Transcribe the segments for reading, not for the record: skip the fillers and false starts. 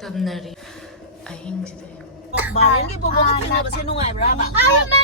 Tamnari. Ahingsida. Bahraingi bobo ka tingna ba sa nungaibra ba?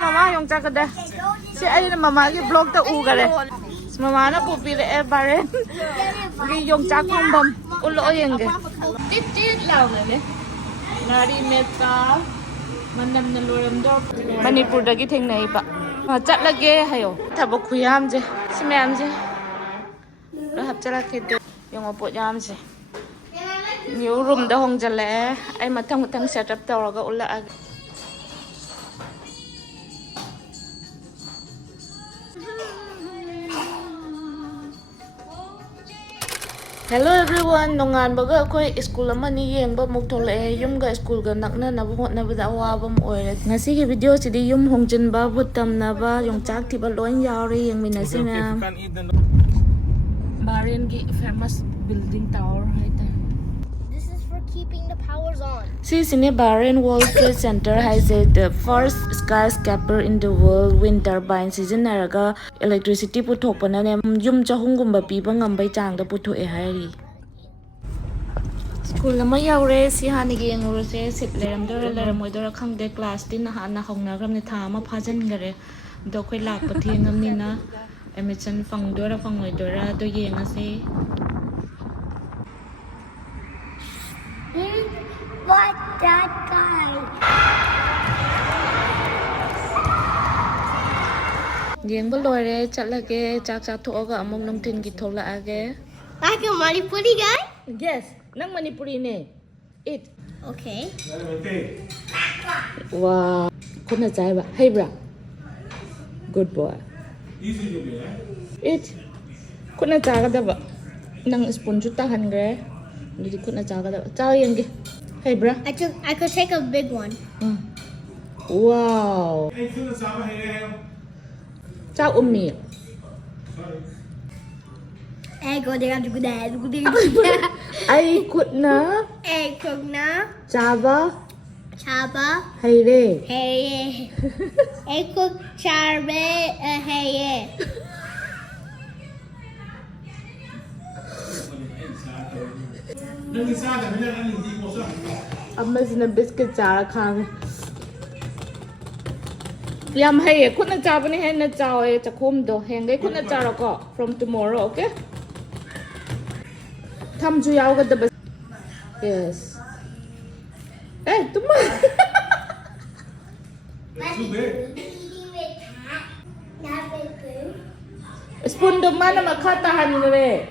Mama Yongchakka de. Si ay na mama gi blog ta u gare. Mama na pupi le Bahrain. Gi Yongchakka bam ulo yenge. Tit tit law le. Nari meta manam na loram do. Manipur da gi thengnai ba. Chat lage hayo. Thabo khuyam je. Simam je. Ra hap chala ke do. Yong opo yam je. New room da hong jale. Ay matang set up tawra ga ulla ag. Hello everyone, nongan baga koi school amani yengba muktole yumga school ga nakna nabot na bada awabam oire. Ngasi ki video sidi yum hongjin ba Tamnaba Yongchak thiba loin yauri yeng minasina. Bahrain gi famous building tower haita. This is for keeping the powers on. Sine Bahrain World Trade Center has the first skyscraper in the world. Wind turbine sizinaraga electricity puthokpana ne yum chahungumba piba ngambai changda puthoe hairi. School ama yaure si hanigi yenguruse sit leramdora khangde class din hana hongnagram ne tha ma phajan gare do khoi lakpa thiengam ni na emission fangdora fangoidora do yengase. What that guy? Yengba loire chatlage chak thoga among namthin gi thola age. Like a Manipuri guy? Yes, nang Manipuri ne. It. Okay. Wow. Kuna chai ba? Hey bra. Good boy. It. Kuna chaga da ba? Nang spoon chu tahan gre. Didi kuna chaga da. Cha yenge. Hey bra. I could take a big one. Wow. Cha ummi. Egg or they got to go there. Ai kutna. Egg cook na. Chaba. Chaba. Hey re. Hey. Egg cook charbe. Hey. Amazing biscuit chara khang. Yam hey kuna chaba ni hen na chao e chakhom do henge kuna chara ko from tomorrow, okay? Tham ju yaw ga da. Yes. Hey, tuma. Spoon do mana makata han re.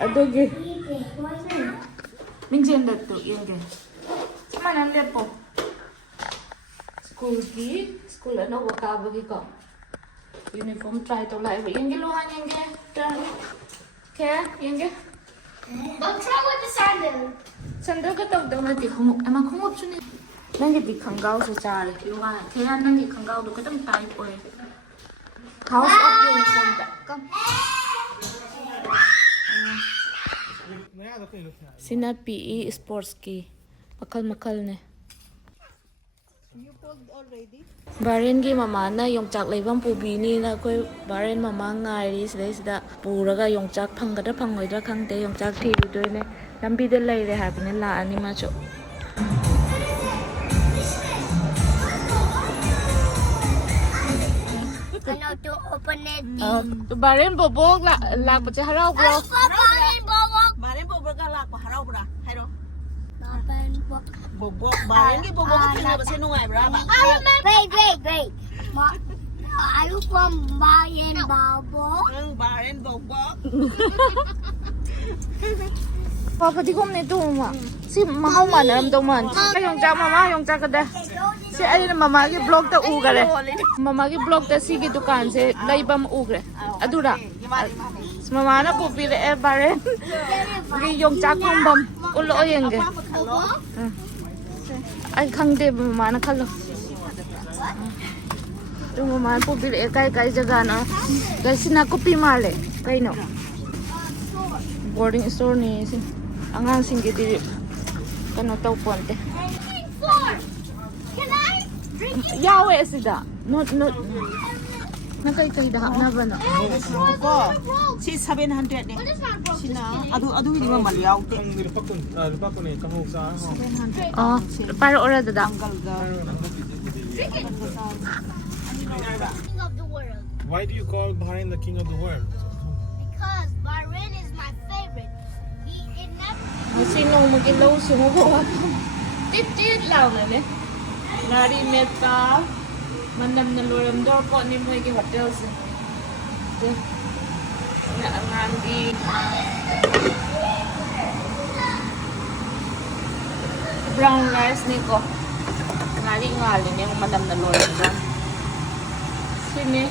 Adogi. Mingjen da to yenge. Sama nan lepo. School ano ka bagi ko. Uniform try to like yenge lo han yenge. Kaya yenge. What's wrong with the sandal? Sandal ka tawag daw na di khungop. Ama khungop siya ni. Nangi di khanggaw sa chari. Kaya nangi khanggaw do katang type oy. House of uniform da. Come. Sina PE sports ki. Makal ne. You pulled already? Bahrain gi mama na Yongchak leibam pubi ni na koi Bahrain mama ngai ri sida puraga Yongchak phangada phangoida khangte Yongchak thi doi ne lambi de lai re ha bne la ani ma cho. I know to open it. To Bahrain bobok la pa che harau bro. Bahrain bobo ka lak pa harau bra. Hayro. Bobo. Bahraingi bobo ka tingna ba sa nungaibra ba? Wait. Are you from Bahrain, Bobo? Bahrain bobo. Papa di kom ne to ma. Si mahau ma naram to man. Yongchak mama Yongchak ka de. Si ay na mama gi blog ta u gare. Mama gi blog ta si gi dukan se laibam u gare. Adura. Mama na pupi le Bahrain. Gi Yongchak bam ulo yenge. Ay khangde mama na khalo. Tu mama pupi le kai jaga na. Kai sina kopi male. Kai no. Boarding store ni sin. Angang singgi di kano tau ponte. Can I drink it? Yawe sida. Not Nakay dah na ba na? Ko, si 700 ni. Sina, adu hindi mo maliyaw. Oh, para ora da. Tanggal ga. King of the world. Why do you call Bahrain the king of the world? Because Bahrain is my favorite. It never. Sinong mag-ilaw sumubuhat. Tit lang na ne. Nari meta. Manam na loram door po ni mo yung hotels. Na ang di. Brown rice ni ko. Ngali niya manam na loram door. Sini.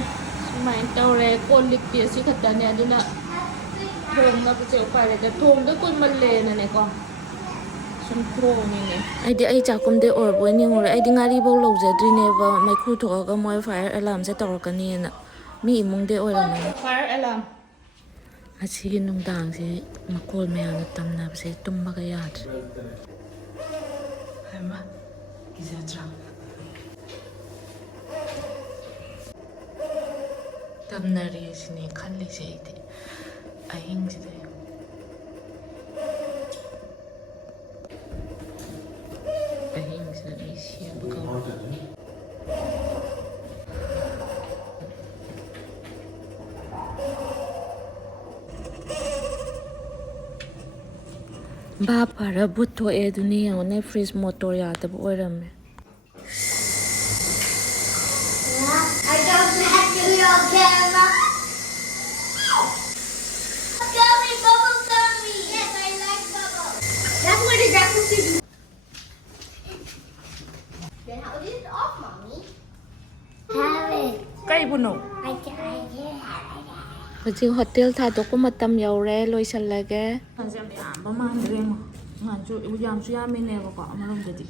Sumain tao re. Kulit piya si kata niya. Doon na. Thong na po siya pa rin. Thong na kun mali na ne ko. I chakum de or boy ning or I ding ari bo lo je dri ne ba mai khu tho ga moi fire alarm se tor ka ni na mi imung de or na fire alarm a chi nung dang se ma kol me an tam na se tum ba ga yat hama kiza tra tam na ri se ni khalli se ite a hing se ba para butto e dunia ne freeze motor ya ta oirame I don't have to your camera. Gummy, bubble gummy. Yes, I like bubbles. That's what the jacuzzi do. Then how is it off, mommy? Have it. kai buno I can have it. Hojing hotel tha to ko matam yaure loisan lage hanjam ya mama reng ngan chu yam chu yam ne ko amalom dadi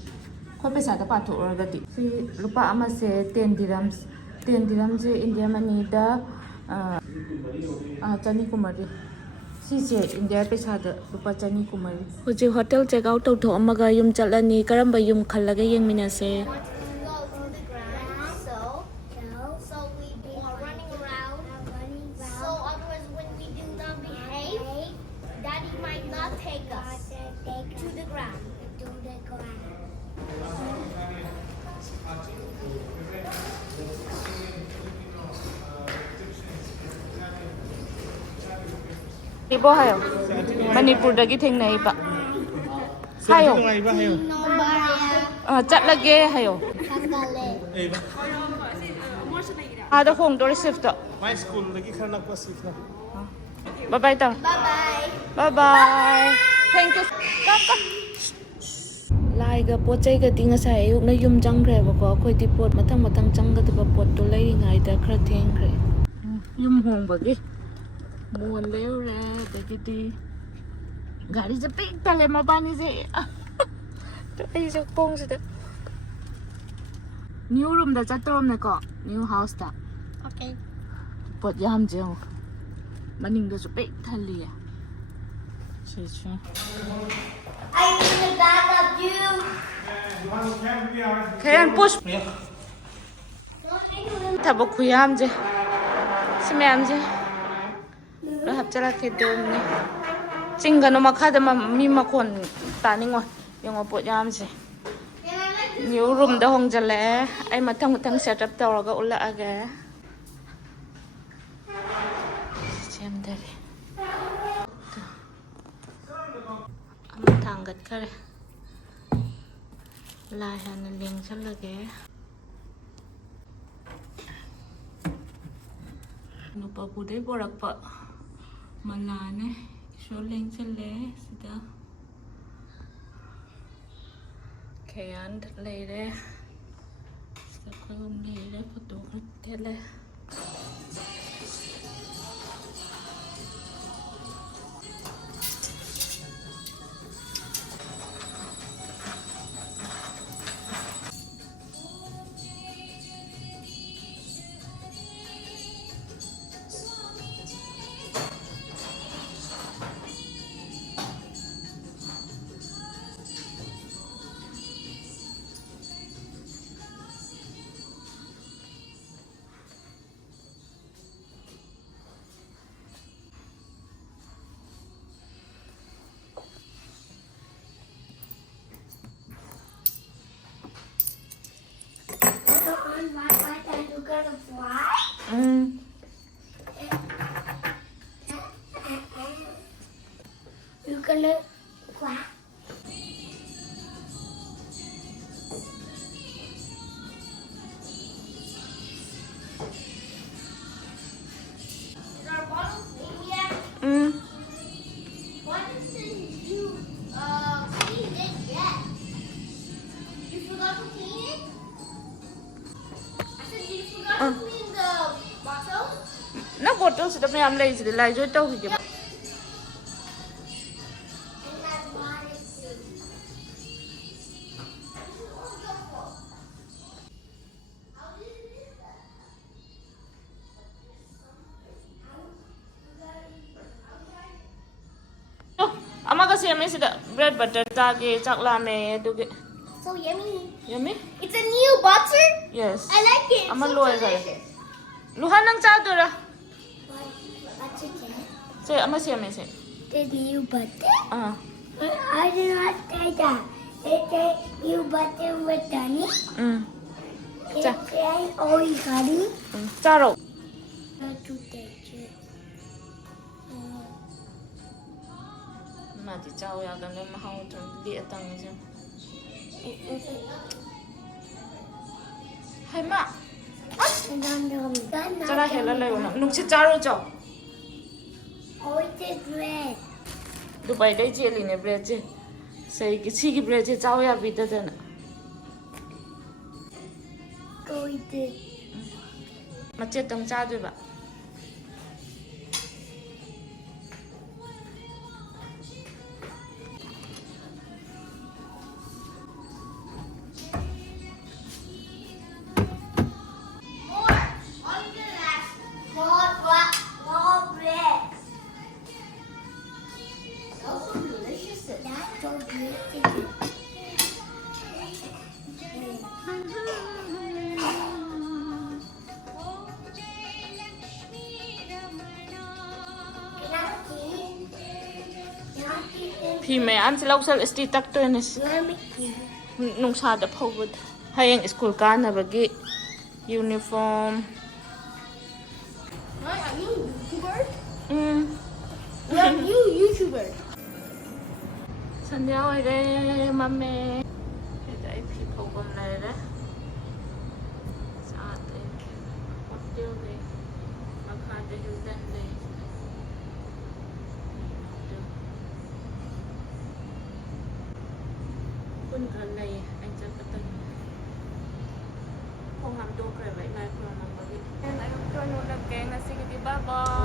ko pesa ta pa tho or dadi si lupa ama se 10 dirhams je india money da chani kumari si se india pesa da lupa chani kumari hojing hotel check out to tho amaga yum chalani karamba yum khallaga yengmina se So we are running around. So otherwise, when we do not behave, Daddy might not take us to the ground. Ibo hayo Manipur dagi thengnai ba hayo chat lage hayo ada hong dor Seef to My school lagi khana ko Seef na. bye bye ta Bye-bye. bye bye thank you lai ga pot chai ga tinga sai ayuk na yum jang khre ba ko khoi ti pot mathang chang ga ba pot to lai ngai da khra theng khre yum hong ba gi mon leo re da gi ti gari je pik ta le ma bani se to ai so kong se da new room da cha tom ne ko new house ta Okay. pot yam je maning da so pik thali ya che I need the back of you. Kaya push thabo khuyam je simyam je lo hap chala ke dom ne chinga no makha da mi makon tani ngo yung opot yam je new room da hong jale ai mathang setup tawra ga ulla aga chem dare am thangat kare lai han ling chal lage no pa bude borak pa malane so ling chale sida kayan leire sa kolom leire photo tele gonna fly? You gonna fly? Is our bottle clean yet? Why didn't you clean it yet? You forgot to clean it? I said you forgot to clean the bottle? Nó bottle sẽ đâm em lấy gì để lại rồi đâu thì And I wanted to. Ama kasi may sida bread butter tagi chakla me dugi. So yummy. Yummy? It's a new butter? Yes. I like it. Ama So loy ka. delicious. Luhan ng chadura. What's it? Say ama siya me say. The new butter? I did not say that. It's a new butter with honey. It's a oil honey. Charo. Not to taste it. Mà thì cháu ya gần đây mà hao trong địa tầng chứ. Hay mà. Chả là hết là lấy nó. Nung chỉ charo cho. Oil bread. Dubai đây chỉ lấy này bread chứ. Say cái chi cái bread chứ cháu ya bị tao nè. Oil. Mà chết tầng cha rồi bạn. More bread. So delicious. That's so delicious. Thì mẹ ăn sẽ lâu sau sẽ tắc tôi này. Nung sa đã phâu vật. Hay anh school can là bagi uniform. Are you YouTuber? Are you YouTuber? Sân đeo ở đây mà mẹ. Đây thì phâu vật này đấy. Sa đây. Hotel đây. Maraktei Hilton đây. Quân gần này anh chắc có tên không làm đồ kể vậy này vừa làm bởi vì em lại không cho nó được kén là xin cái bye bye